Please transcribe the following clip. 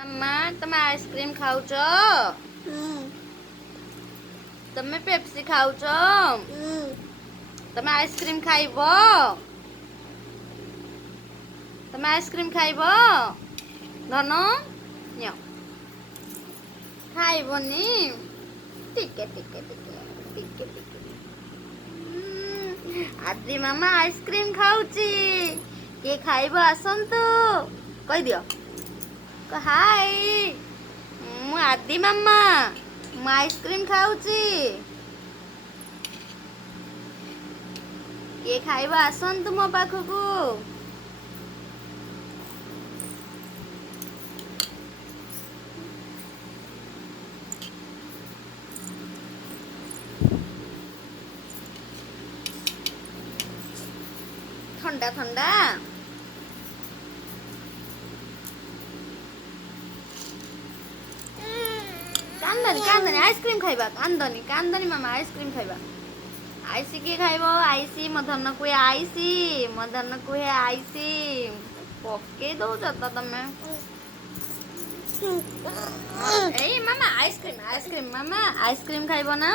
मामा तमे आइसक्रीम खाऊच तमे पेप्सी खाऊच तमे आइसक्रीम खाइब तमे आइसक्रीम खाइब धन नियो खाइबनी टिके टिके टिके टिके टिके आदि मामा आइसक्रीम खाऊची के खाइब आसंतु कहि दियो हाय मु आदि मामा मु आइसक्रीम खाऊची के खाइब आसंतु मो पाखकू ठंडा ठंडा कांदनी कांदनी आइसक्रीम खाइबा कांदनी कांदनी मामा आइसक्रीम खाइबा आइसी के खाइब आइसी मधन कुहे आइसी मधन कुहे आइसी पके दौच तो तमे ए मामा आइसक्रीम आइसक्रीम मामा आइसक्रीम खाइब ना